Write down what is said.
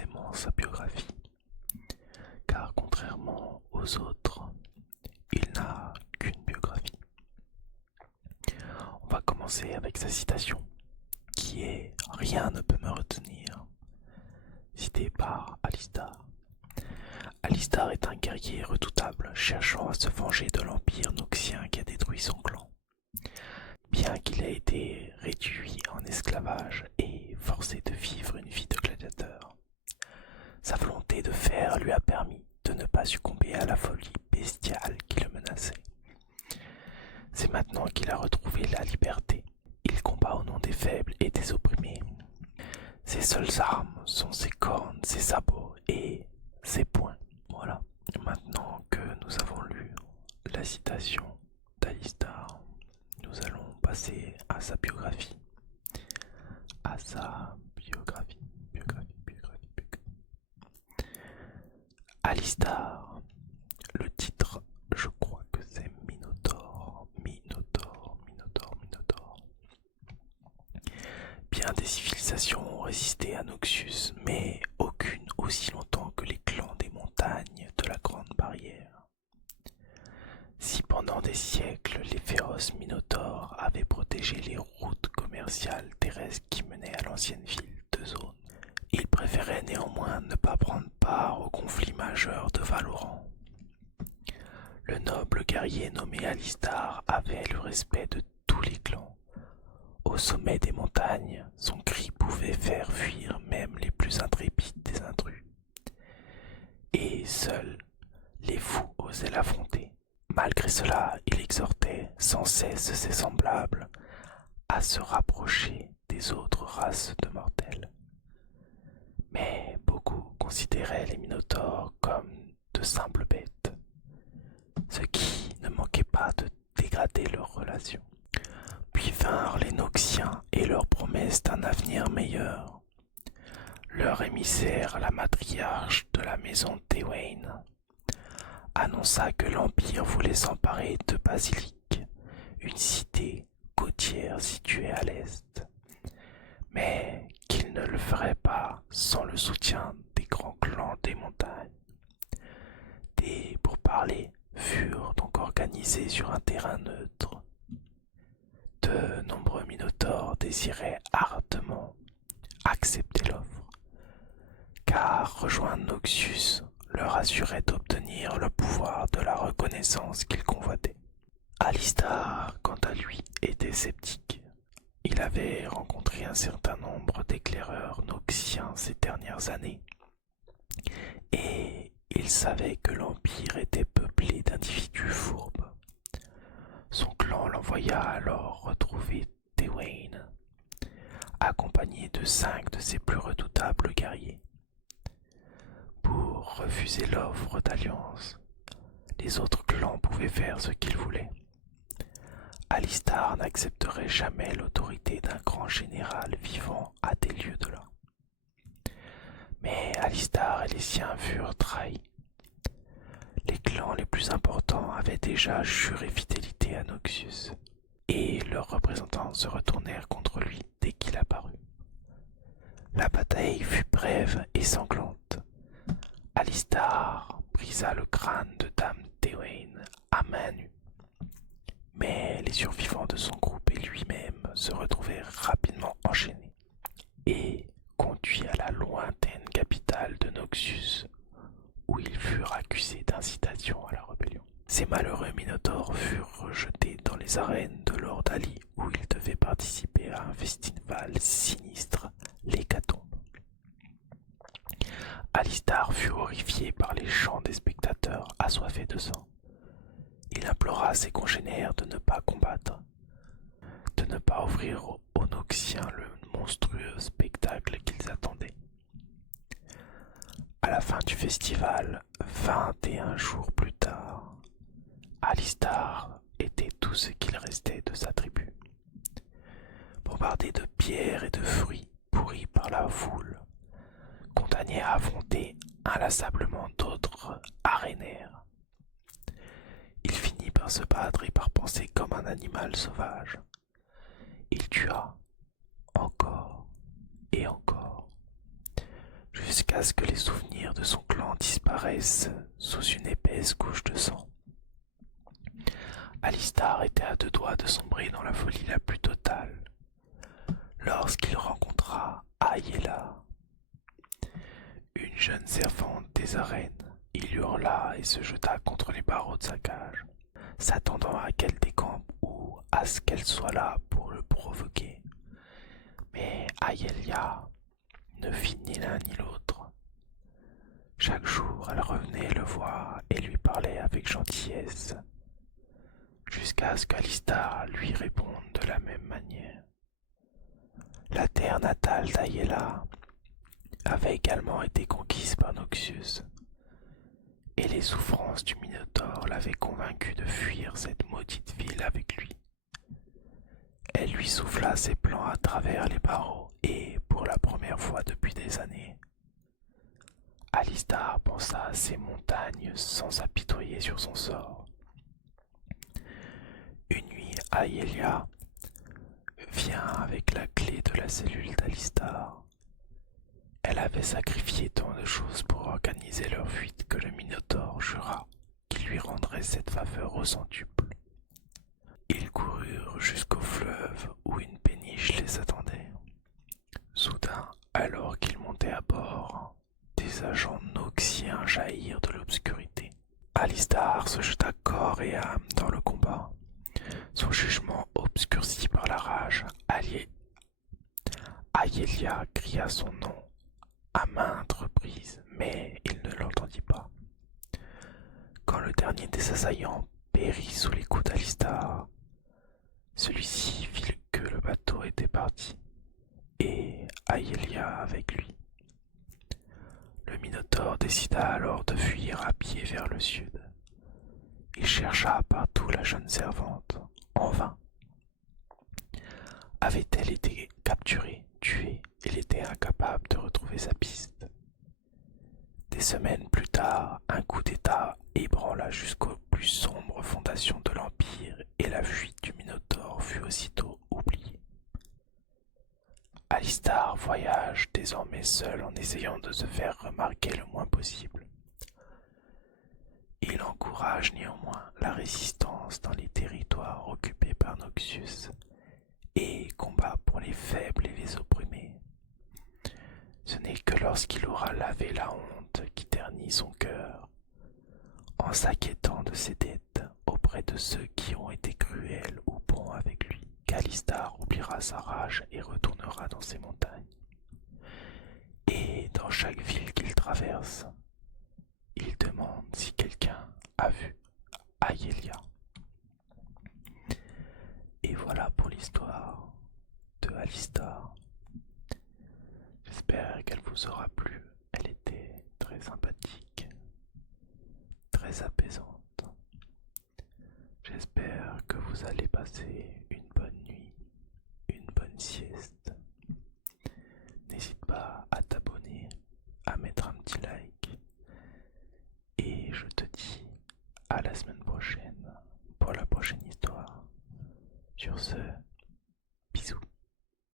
précisément sa biographie, car contrairement aux autres, il n'a qu'une biographie. On va commencer avec sa citation, qui est « Rien ne peut me retenir », citée par Alistar. Alistar est un guerrier redoutable, cherchant à se venger de l'empire noxien qui a détruit son clan. Bien qu'il ait été réduit en esclavage et forcé de vivre une vie de gladiateur, sa volonté de fer lui a permis de ne pas succomber à la folie bestiale qui le menaçait. C'est maintenant qu'il a retrouvé la liberté. Il combat au nom des faibles et des opprimés. Ses seules armes sont ses cornes, ses sabots et ses poings. Voilà. Maintenant que nous avons lu la citation d'Alistar, nous allons passer à sa biographie. À sa biographie. Alistar. Le titre, je crois que c'est Minotaure. Bien des civilisations ont résisté à Noxus, mais aucune aussi longtemps que les clans des montagnes de la Grande Barrière. Si pendant des siècles les féroces Minotaures avaient protégé les routes commerciales terrestres qui menaient à l'ancienne ville de Zone, ils préféraient néanmoins ne pas prendre part au conflit majeur de Valoran. Le noble guerrier nommé Alistar avait le respect de tous les clans. Au sommet des montagnes, son cri pouvait faire fuir même les plus intrépides des intrus. Et seuls les fous osaient l'affronter. Malgré cela, il exhortait sans cesse ses semblables à se rapprocher des autres races de mortels. Mais beaucoup considéraient les Minotaures comme de simples bêtes, ce qui ne manquait pas de dégrader leurs relations. Puis vinrent les Noxiens et leur promesse d'un avenir meilleur. Leur émissaire, la matriarche de la maison Théwain, annonça que l'Empire voulait s'emparer de Basilique, une cité côtière située à l'est, mais qu'il ne le ferait pas sans le soutien des grands clans des montagnes. Des pourparlers furent donc organisés sur un terrain neutre. De nombreux Minotaures désiraient ardemment accepter l'offre, car rejoindre Noxus leur assurait d'obtenir le pouvoir de la reconnaissance qu'ils convoitaient. Alistar, quant à lui, était sceptique. Il avait rencontré un certain nombre d'éclaireurs noxiens ces dernières années, et il savait que l'Empire était peuplé d'individus fourbes. Son clan l'envoya alors retrouver Théwain, accompagné de 5 de ses plus redoutables guerriers. Pour refuser l'offre d'alliance, les autres clans pouvaient faire ce qu'ils voulaient. Alistar n'accepterait jamais l'autorité d'un grand général vivant à des lieues de là. Mais Alistar et les siens furent trahis. Les clans les plus importants avaient déjà juré fidélité à Noxus, et leurs représentants se retournèrent contre lui dès qu'il apparut. La bataille fut brève et sanglante. Alistar brisa le crâne de Dame Théwain à main nue. Mais les survivants de son groupe et lui-même se retrouvèrent rapidement enchaînés et conduits à la lointaine capitale de Noxus, où ils furent accusés d'incitation à la rébellion. Ces malheureux Minotaures furent rejetés dans les arènes de Lord Ali, où ils devaient participer à un festival sinistre, l'hécatombe. Alistar fut horrifié par les chants des spectateurs assoiffés de sang. Il implora ses congénères de ne pas combattre, de ne pas offrir aux Noxiens le monstrueux spectacle qu'ils attendaient. À la fin du festival, 21 jours plus tard, Alistar était tout ce qu'il restait de sa tribu. Bombardé de pierres et de fruits pourris par la foule, condamné à affronter inlassablement d'autres arénaires. Il finit par se battre et par penser comme un animal sauvage. Il tua encore et encore, jusqu'à ce que les souvenirs de son clan disparaissent sous une épaisse couche de sang. Alistar était à deux doigts de sombrer dans la folie la plus totale lorsqu'il rencontra Ayela, une jeune servante des arènes. Il hurla et se jeta contre les barreaux de sa cage, s'attendant à qu'elle décampe ou à ce qu'elle soit là pour le provoquer. Mais Ayela ne fit ni l'un ni l'autre. Chaque jour, elle revenait le voir et lui parlait avec gentillesse, jusqu'à ce qu'Alistar lui réponde de la même manière. La terre natale d'Ayela avait également été conquise par Noxus, et les souffrances du Minotaure l'avaient convaincu de fuir cette maudite ville avec lui. Elle lui souffla ses plans à travers les barreaux, et, pour la première fois depuis des années, Alistar pensa à ces montagnes sans s'apitoyer sur son sort. Une nuit, Aelia vient avec la clé de la cellule d'Alistar. Elle avait sacrifié tant de choses pour organiser leur fuite que le Minotaure jura qu'il lui rendrait cette faveur au centuple. Ils coururent jusqu'au fleuve où une péniche les attendait. Soudain, alors qu'ils montaient à bord, des agents noxiens jaillirent de l'obscurité. Alistar se jeta corps et âme dans le combat, son jugement obscurci par la rage. Aelia cria son nom à maintes reprises, mais il ne l'entendit pas. Quand le dernier des assaillants périt sous les coups d'Alistar, celui-ci vit que le bateau était parti, et Aelia avec lui. Le Minotaure décida alors de fuir à pied vers le sud. Il chercha partout la jeune servante, en vain. Avait-elle été capturée, tuée? Il était incapable de retrouver sa piste. Des semaines plus tard, un coup d'État ébranla jusqu'aux plus sombres fondations de l'Empire et la fuite du Minotaure fut aussitôt oubliée. Alistar voyage désormais seul en essayant de se faire remarquer le moins possible. Il encourage néanmoins la résistance dans les territoires occupés par Noxus et combat pour les faibles et les opprimés. Ce n'est que lorsqu'il aura lavé la honte qui ternit son cœur, en s'acquittant de ses dettes auprès de ceux qui ont été cruels ou bons avec lui, qu'Alistar oubliera sa rage et retournera dans ses montagnes. Et dans chaque ville qu'il traverse, il demande si quelqu'un a vu Aelia. Et voilà pour l'histoire de Alistar. J'espère qu'elle vous aura plu. Elle était très sympathique, très apaisante. J'espère que vous allez passer une bonne nuit, une bonne sieste.